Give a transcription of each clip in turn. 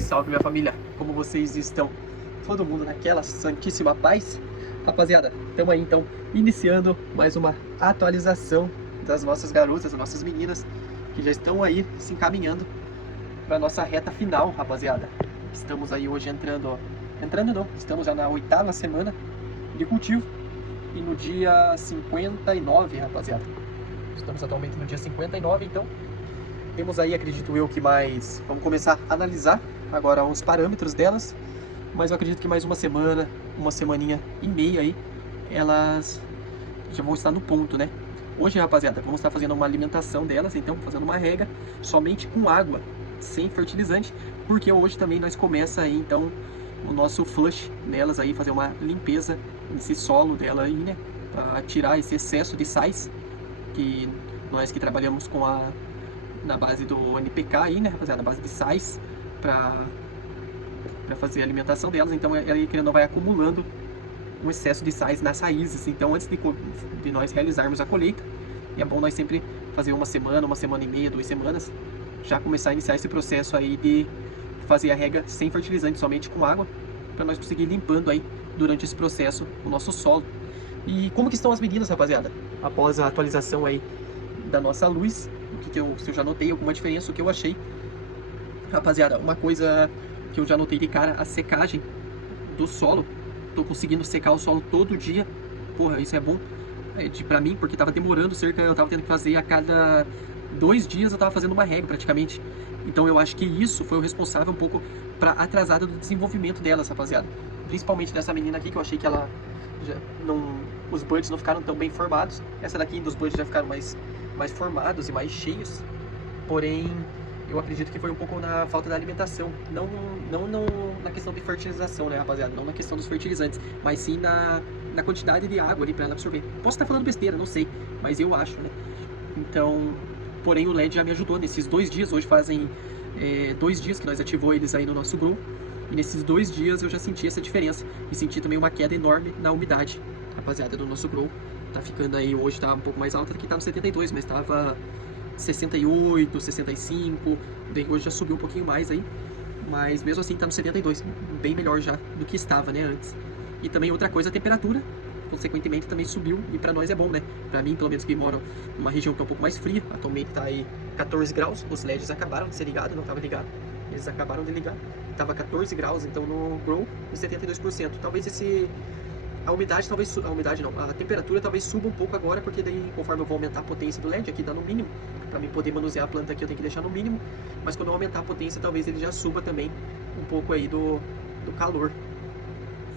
Salve minha família, como vocês estão? Todo mundo naquela santíssima paz? Rapaziada, estamos aí então iniciando mais uma atualização das nossas garotas, das nossas meninas que já estão aí se encaminhando para nossa reta final, rapaziada. Estamos aí hoje estamos já na 8ª semana de cultivo e no dia 59, rapaziada. Estamos atualmente no dia 59, então temos aí, acredito eu, que mais... Vamos começar a analisar agora os parâmetros delas, mas eu acredito que mais uma semaninha e meia aí, elas já vão estar no ponto, né? Hoje, rapaziada, vamos estar fazendo uma alimentação delas, então fazendo uma rega somente com água, sem fertilizante, porque hoje também nós começa aí, então, o nosso flush nelas aí, fazer uma limpeza nesse solo dela aí, né? Para tirar esse excesso de sais, que nós que trabalhamos na base do NPK aí, né, rapaziada, na base de sais, para fazer a alimentação delas, então ela que não vai acumulando um excesso de sais nas raízes. Então antes de nós realizarmos a colheita, é bom nós sempre fazer uma semana e meia, 2 semanas, já começar a iniciar esse processo aí de fazer a rega sem fertilizante, somente com água, para nós conseguir limpando aí durante esse processo o nosso solo. E como que estão as meninas, rapaziada? Após a atualização aí da nossa luz, se eu já notei alguma diferença, o que eu achei, rapaziada, uma coisa que eu já notei de cara, a secagem do solo. Tô conseguindo secar o solo todo dia. Porra, isso é bom pra mim, porque tava demorando eu tava tendo que fazer a cada 2 dias, eu tava fazendo uma rega praticamente. Então eu acho que isso foi o responsável um pouco pra atrasada do desenvolvimento delas, rapaziada. Principalmente dessa menina aqui, que eu achei que ela os buds não ficaram tão bem formados. Essa daqui dos buds já ficaram mais formados e mais cheios. Porém, eu acredito que foi um pouco na falta da alimentação, não na questão de fertilização, né, rapaziada? Não na questão dos fertilizantes, mas sim na quantidade de água ali para ela absorver. Posso estar falando besteira, não sei, mas eu acho, né? Então, porém o LED já me ajudou nesses 2 dias, hoje fazem 2 dias que nós ativou eles aí no nosso grow, e nesses 2 dias eu já senti essa diferença, e senti também uma queda enorme na umidade, rapaziada, do nosso grow. Tá ficando aí, hoje tá um pouco mais alta, aqui tá no 72, mas tava 68, 65, daí hoje já subiu um pouquinho mais aí, mas mesmo assim tá no 72, bem melhor já do que estava, né, antes. E também outra coisa, a temperatura, consequentemente, também subiu, e pra nós é bom, né? Pra mim, pelo menos, que moro numa região que tá um pouco mais fria, atualmente tá aí 14 graus, os LEDs acabaram de ser ligados, não tava ligado, eles acabaram de ligar, tava 14 graus, então no grow, em 72%, talvez a umidade a temperatura talvez suba um pouco agora, porque daí conforme eu vou aumentar a potência do LED, aqui dá no mínimo, para mim poder manusear a planta aqui eu tenho que deixar no mínimo, mas quando eu aumentar a potência talvez ele já suba também um pouco aí do calor.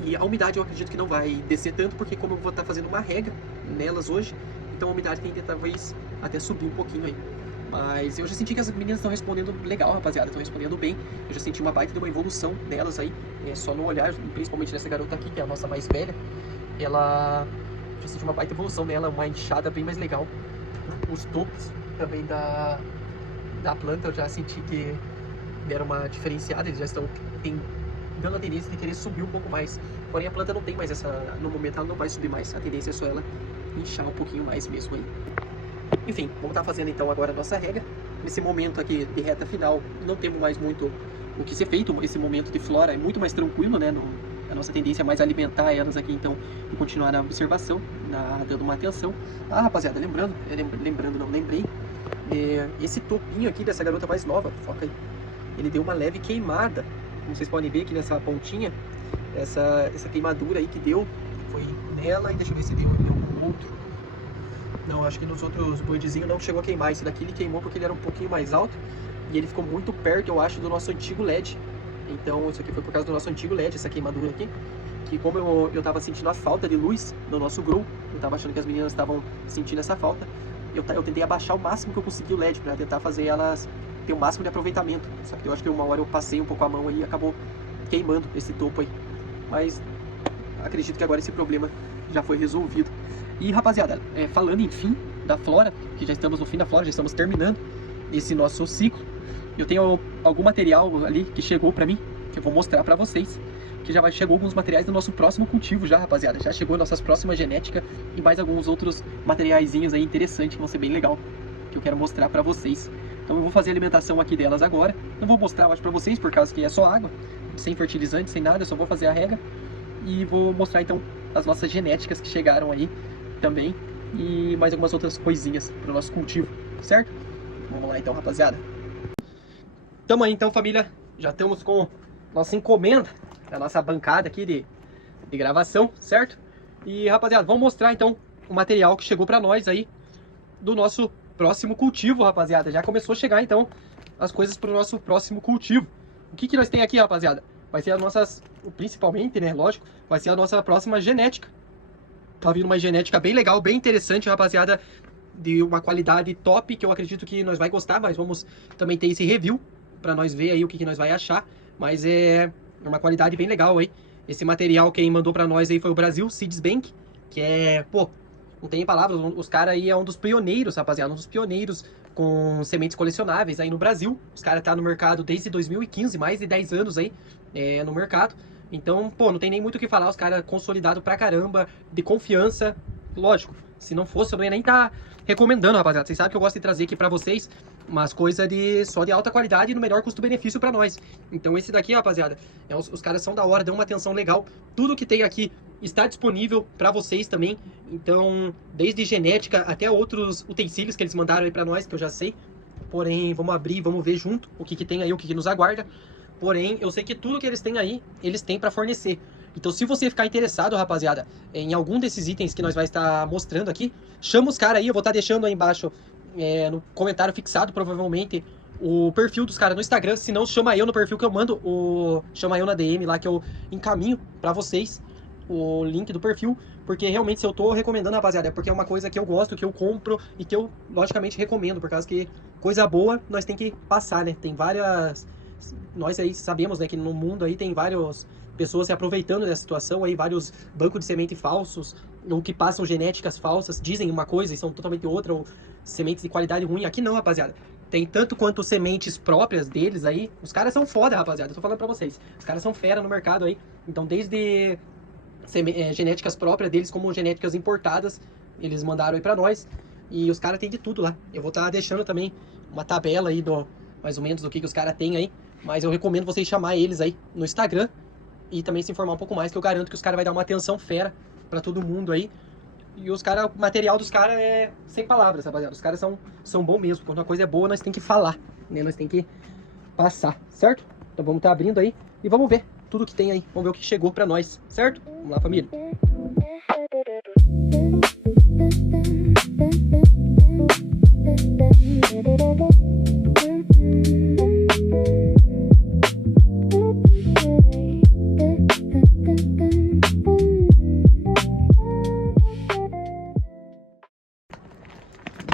E a umidade eu acredito que não vai descer tanto, porque como eu vou estar fazendo uma rega nelas hoje, então a umidade tende a talvez até subir um pouquinho aí. Mas eu já senti que as meninas estão respondendo legal, rapaziada, estão respondendo bem. Eu já senti uma baita de uma evolução delas aí, só no olhar, principalmente dessa garota aqui, que é a nossa mais velha. Ela, já senti uma baita evolução nela, uma inchada bem mais legal. Os topos também da planta eu já senti que deram uma diferenciada, eles já estão dando a tendência de querer subir um pouco mais. Porém a planta não tem mais no momento ela não vai subir mais, a tendência é só ela inchar um pouquinho mais mesmo aí. Enfim, vamos estar fazendo então agora a nossa rega. Nesse momento aqui de reta final, não temos mais muito o que ser feito. Esse momento de flora é muito mais tranquilo, né? A nossa tendência é mais alimentar elas aqui, então, e continuar na observação, dando uma atenção. Ah, rapaziada, lembrei, esse topinho aqui dessa garota mais nova, foca aí, ele deu uma leve queimada. Como vocês podem ver aqui nessa pontinha, essa queimadura aí que deu foi nela, e deixa eu ver se deu em algum outro. Não, acho que nos outros boidezinhos não chegou a queimar. Esse daqui ele queimou porque ele era um pouquinho mais alto e ele ficou muito perto, eu acho, do nosso antigo LED. Então isso aqui foi por causa do nosso antigo LED, essa queimadura aqui. Que como eu tava sentindo a falta de luz no nosso grow, eu tava achando que as meninas estavam sentindo essa falta, eu tentei abaixar o máximo que eu consegui o LED para tentar fazer elas ter o máximo de aproveitamento. Só que eu acho que uma hora eu passei um pouco a mão aí e acabou queimando esse topo aí. Mas acredito que agora esse problema já foi resolvido. E rapaziada, falando em fim da flora, que já estamos no fim da flora, já estamos terminando esse nosso ciclo, eu tenho algum material ali que chegou pra mim, que eu vou mostrar pra vocês, que já chegou alguns materiais do nosso próximo cultivo já, rapaziada. Já chegou nossas próximas genéticas e mais alguns outros materiaizinhos aí interessantes que vão ser bem legal, que eu quero mostrar pra vocês. Então eu vou fazer a alimentação aqui delas agora. Não vou mostrar mais pra vocês, por causa que é só água, sem fertilizante, sem nada, eu só vou fazer a rega. E vou mostrar então as nossas genéticas que chegaram aí também, e mais algumas outras coisinhas para o nosso cultivo, certo? Vamos lá então, rapaziada. Tamo aí então, família, já estamos com nossa encomenda, a nossa bancada aqui de gravação, certo? E rapaziada, vamos mostrar então o material que chegou para nós aí do nosso próximo cultivo, rapaziada. Já começou a chegar então as coisas para o nosso próximo cultivo. O que nós tem aqui, rapaziada? Vai ser as nossas, principalmente, né, lógico, vai ser a nossa próxima genética. Tá vindo uma genética bem legal, bem interessante, rapaziada, de uma qualidade top, que eu acredito que nós vai gostar, mas vamos também ter esse review para nós ver aí o que nós vai achar. Mas é uma qualidade bem legal aí. Esse material quem mandou para nós aí foi o Brasil Seeds Bank, que é, pô, não tem palavras, os caras aí é um dos pioneiros, rapaziada, um dos pioneiros com sementes colecionáveis aí no Brasil. Os caras tá no mercado desde 2015, mais de 10 anos aí no mercado. Então, pô, não tem nem muito o que falar, os caras consolidados pra caramba, de confiança. Lógico, se não fosse, eu não ia nem estar recomendando, rapaziada. Vocês sabem que eu gosto de trazer aqui pra vocês umas coisas só de alta qualidade e no melhor custo-benefício pra nós. Então esse daqui, rapaziada, os caras são da hora, dão uma atenção legal. Tudo que tem aqui está disponível pra vocês também. Então, desde genética até outros utensílios que eles mandaram aí pra nós, que eu já sei. Porém, vamos abrir, vamos ver junto o que tem aí, o que nos aguarda. Porém, eu sei que tudo que eles têm aí, eles têm para fornecer. Então, se você ficar interessado, rapaziada, em algum desses itens que nós vai estar mostrando aqui, chama os caras aí, eu vou estar deixando aí embaixo, no comentário fixado, provavelmente, o perfil dos caras no Instagram. Se não, chama eu no perfil que eu mando, chama eu na DM lá que eu encaminho para vocês o link do perfil, porque realmente se eu tô recomendando, rapaziada, é porque é uma coisa que eu gosto, que eu compro e que eu, logicamente, recomendo, por causa que coisa boa nós tem que passar, né? Tem várias... Nós aí sabemos, né, que no mundo aí tem várias pessoas se aproveitando dessa situação aí, vários bancos de semente falsos, ou que passam genéticas falsas, dizem uma coisa e são totalmente outra, ou sementes de qualidade ruim. Aqui não, rapaziada. Tem tanto quanto sementes próprias deles aí. Os caras são foda, rapaziada. Eu tô falando pra vocês. Os caras são fera no mercado aí. Então, desde genéticas próprias deles, como genéticas importadas, eles mandaram aí pra nós. E os caras têm de tudo lá. Eu vou estar deixando também uma tabela aí mais ou menos do que os caras têm aí. Mas eu recomendo vocês chamar eles aí no Instagram e também se informar um pouco mais, que eu garanto que os caras vão dar uma atenção fera pra todo mundo aí. E os caras, o material dos caras é sem palavras, rapaziada. Os caras são bons mesmo. Quando uma coisa é boa, nós tem que falar, né? Nós tem que passar, certo? Então vamos estar abrindo aí e vamos ver tudo que tem aí. Vamos ver o que chegou pra nós, certo? Vamos lá, família.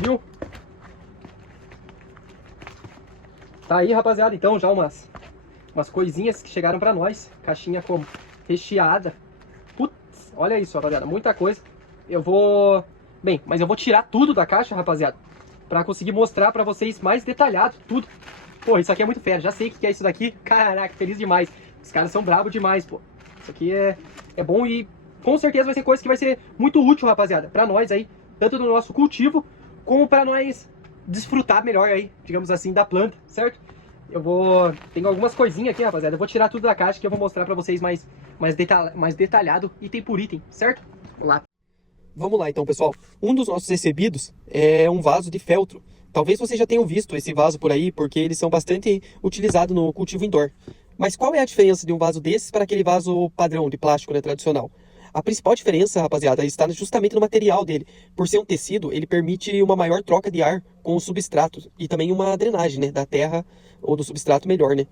Viu? Tá aí, rapaziada, então já umas coisinhas que chegaram pra nós. Caixinha como recheada. Putz, olha isso, rapaziada, muita coisa. Mas eu vou tirar tudo da caixa, rapaziada, pra conseguir mostrar pra vocês mais detalhado tudo. Pô, isso aqui é muito fera, já sei o que é isso daqui. Caraca, feliz demais. Os caras são bravos demais, pô. Isso aqui é bom e com certeza vai ser coisa que vai ser muito útil, rapaziada, pra nós aí, tanto no nosso cultivo, como pra nós desfrutar melhor aí, digamos assim, da planta, certo? Tenho algumas coisinhas aqui, rapaziada, eu vou tirar tudo da caixa que eu vou mostrar pra vocês mais detalhado, item por item, certo? Vamos lá. Vamos lá então, pessoal. Um dos nossos recebidos é um vaso de feltro. Talvez vocês já tenham visto esse vaso por aí, porque eles são bastante utilizados no cultivo indoor. Mas qual é a diferença de um vaso desses para aquele vaso padrão de plástico, né, tradicional? A principal diferença, rapaziada, está justamente no material dele. Por ser um tecido, ele permite uma maior troca de ar com o substrato e também uma drenagem, né, da terra ou do substrato melhor, né?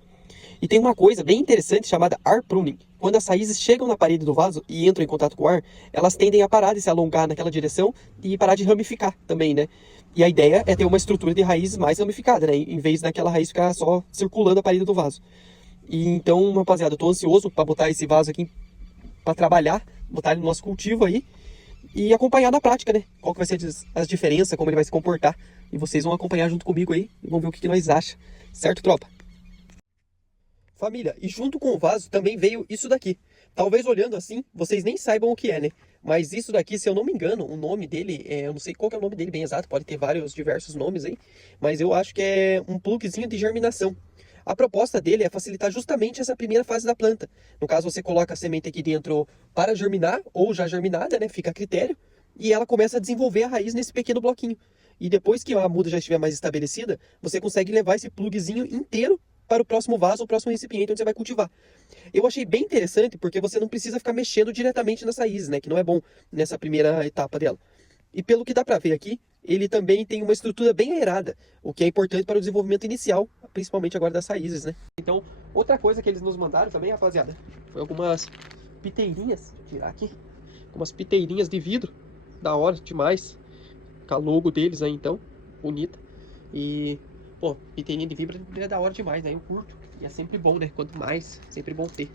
E tem uma coisa bem interessante chamada air pruning. Quando as raízes chegam na parede do vaso e entram em contato com o ar, elas tendem a parar de se alongar naquela direção e parar de ramificar também, né? E a ideia é ter uma estrutura de raízes mais ramificada, né? Em vez daquela raiz ficar só circulando a parede do vaso. E então, rapaziada, eu tô ansioso para botar esse vaso aqui para trabalhar, botar ele no nosso cultivo aí e acompanhar na prática, né? Qual que vai ser as diferenças, como ele vai se comportar. E vocês vão acompanhar junto comigo aí e vão ver o que nós achamos. Certo, tropa? Família, e junto com o vaso também veio isso daqui. Talvez olhando assim, vocês nem saibam o que é, né? Mas isso daqui, se eu não me engano, o nome dele, eu não sei qual que é o nome dele bem exato, pode ter vários diversos nomes aí, mas eu acho que é um plugzinho de germinação. A proposta dele é facilitar justamente essa primeira fase da planta. No caso, você coloca a semente aqui dentro para germinar, ou já germinada, né? Fica a critério, e ela começa a desenvolver a raiz nesse pequeno bloquinho. E depois que a muda já estiver mais estabelecida, você consegue levar esse plugzinho inteiro para o próximo vaso ou próximo recipiente onde você vai cultivar. Eu achei bem interessante porque você não precisa ficar mexendo diretamente nas raízes, né? Que não é bom nessa primeira etapa dela. E pelo que dá para ver aqui, ele também tem uma estrutura bem aerada, o que é importante para o desenvolvimento inicial, principalmente agora das raízes, né? Então, outra coisa que eles nos mandaram também, rapaziada, foi algumas piteirinhas, vou tirar aqui, algumas piteirinhas de vidro, da hora demais, com a logo deles aí então, bonita. E pô, piteirinha de vibra é da hora demais, né? Eu curto. E é sempre bom, né? Quanto mais, sempre bom ter.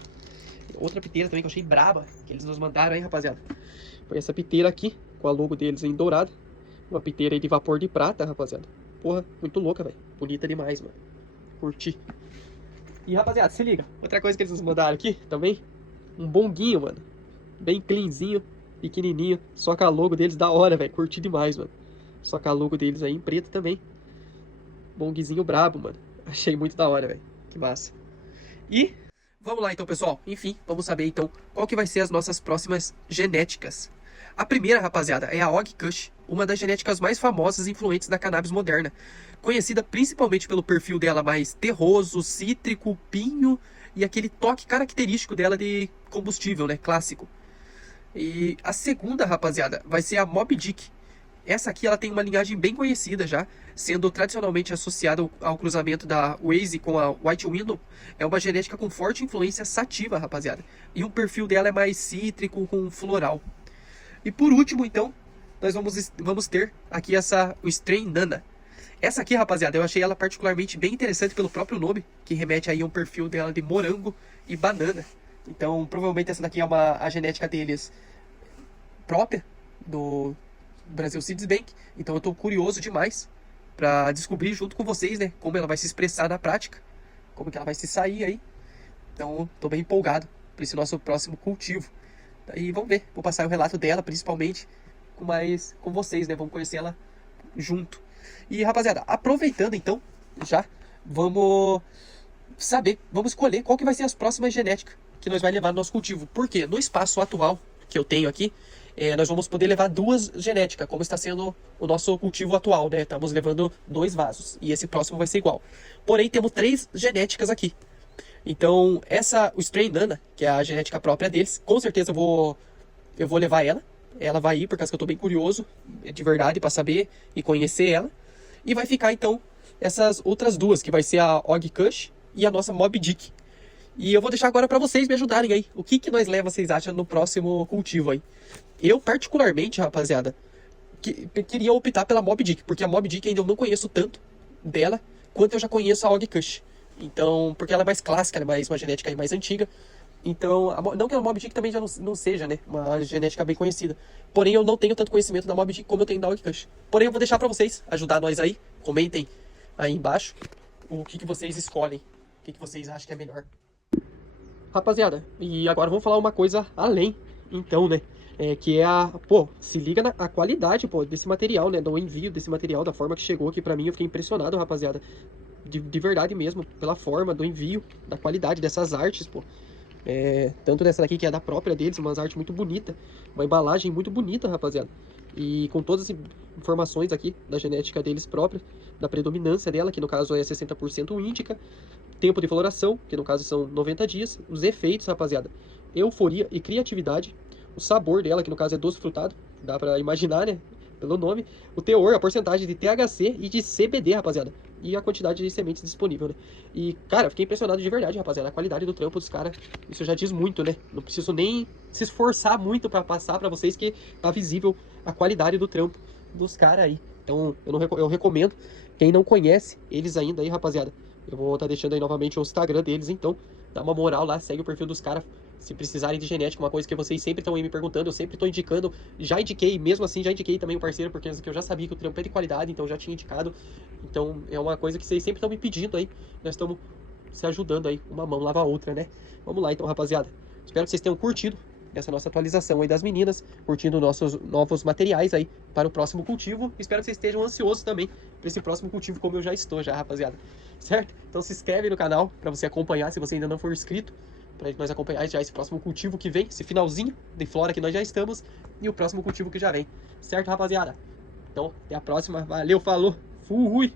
Outra piteira também que eu achei braba, que eles nos mandaram aí, rapaziada. Foi essa piteira aqui, com a logo deles em dourado. Uma piteira aí de vapor de prata, rapaziada. Porra, muito louca, velho. Bonita demais, mano. Curti. E, rapaziada, se liga. Outra coisa que eles nos mandaram aqui também. Um bonguinho, mano. Bem cleanzinho, pequenininho. Só com a logo deles da hora, velho. Curti demais, mano. Só com a logo deles aí em preto também. Bongzinho brabo, mano. Achei muito da hora, velho. Que massa. E vamos lá então, pessoal. Enfim, vamos saber então qual que vai ser as nossas próximas genéticas. A primeira, rapaziada, é a Og Kush, uma das genéticas mais famosas e influentes da cannabis moderna. Conhecida principalmente pelo perfil dela mais terroso, cítrico, pinho e aquele toque característico dela de combustível, né? Clássico. E a segunda, rapaziada, vai ser a Moby Dick. Essa aqui ela tem uma linhagem bem conhecida já, sendo tradicionalmente associada ao cruzamento da Waze com a White Window. É uma genética com forte influência sativa, rapaziada. E o perfil dela é mais cítrico, com floral. E por último, então, nós vamos ter aqui o Strain Nana. Essa aqui, rapaziada, eu achei ela particularmente bem interessante pelo próprio nome, que remete aí a um perfil dela de morango e banana. Então, provavelmente essa daqui é a genética deles própria, do Brasil Seeds Bank. Então eu tô curioso demais para descobrir junto com vocês, né, como ela vai se expressar na prática, como que ela vai se sair aí. Então tô bem empolgado para esse nosso próximo cultivo. E vamos ver, vou passar o relato dela principalmente com vocês, né, vamos conhecer ela junto. E rapaziada, aproveitando então, já vamos escolher qual que vai ser as próximas genéticas que nós vai levar no nosso cultivo. Porque no espaço atual que eu tenho aqui, nós vamos poder levar 2 genéticas, como está sendo o nosso cultivo atual, né? Estamos levando 2 vasos, e esse próximo vai ser igual. Porém, temos 3 genéticas aqui. Então, o Strain Nana, que é a genética própria deles, com certeza eu vou levar ela. Ela vai ir, por causa que eu estou bem curioso, de verdade, para saber e conhecer ela. E vai ficar, então, essas outras 2, que vai ser a Og Kush e a nossa Moby Dick. E eu vou deixar agora para vocês me ajudarem aí. O que nós vocês acham no próximo cultivo aí? Eu, particularmente, rapaziada, queria optar pela Moby Dick, porque a Moby Dick ainda eu não conheço tanto dela, quanto eu já conheço a Og Kush. Então, porque ela é mais clássica, ela é uma genética aí mais antiga. Então, não que a Moby Dick também já não seja, né, uma genética bem conhecida. Porém, eu não tenho tanto conhecimento da Moby Dick como eu tenho da Og Kush. Porém, eu vou deixar pra vocês, ajudar nós aí. Comentem aí embaixo o que vocês escolhem, o que vocês acham que é melhor. Rapaziada, e agora vamos falar uma coisa além, então, né? Que é se liga na qualidade, desse material, né? Do envio desse material, da forma que chegou aqui pra mim. Eu fiquei impressionado, rapaziada. De verdade mesmo, pela forma do envio, da qualidade dessas artes, tanto dessa daqui que é da própria deles, uma arte muito bonita, uma embalagem muito bonita, rapaziada. E com todas as informações aqui da genética deles própria, da predominância dela, que no caso é 60% índica, tempo de floração, que no caso são 90 dias, os efeitos, rapaziada, euforia e criatividade, o sabor dela, que no caso é doce frutado, dá pra imaginar, né, pelo nome, o teor, a porcentagem de THC e de CBD, rapaziada, e a quantidade de sementes disponível, né. E, cara, fiquei impressionado de verdade, rapaziada, a qualidade do trampo dos caras, isso já diz muito, né, não preciso nem se esforçar muito pra passar pra vocês que tá visível a qualidade do trampo dos caras aí. Então, eu recomendo, quem não conhece eles ainda aí, rapaziada, eu vou estar deixando aí novamente o Instagram deles, então dá uma moral lá, segue o perfil dos caras. Se precisarem de genética, uma coisa que vocês sempre estão aí me perguntando, eu sempre estou indicando, já indiquei, mesmo assim já indiquei também o parceiro, porque eu já sabia que o trampo é de qualidade, então já tinha indicado. Então é uma coisa que vocês sempre estão me pedindo aí, nós estamos se ajudando aí, uma mão lava a outra, né? Vamos lá então, rapaziada. Espero que vocês tenham curtido essa nossa atualização aí das meninas, curtindo nossos novos materiais aí para o próximo cultivo. Espero que vocês estejam ansiosos também para esse próximo cultivo, como eu já estou já, rapaziada. Certo? Então se inscreve no canal para você acompanhar, se você ainda não for inscrito, para nós acompanhar já esse próximo cultivo que vem, esse finalzinho de flora que nós já estamos e o próximo cultivo que já vem. Certo, rapaziada? Então, até a próxima. Valeu, falou, fui!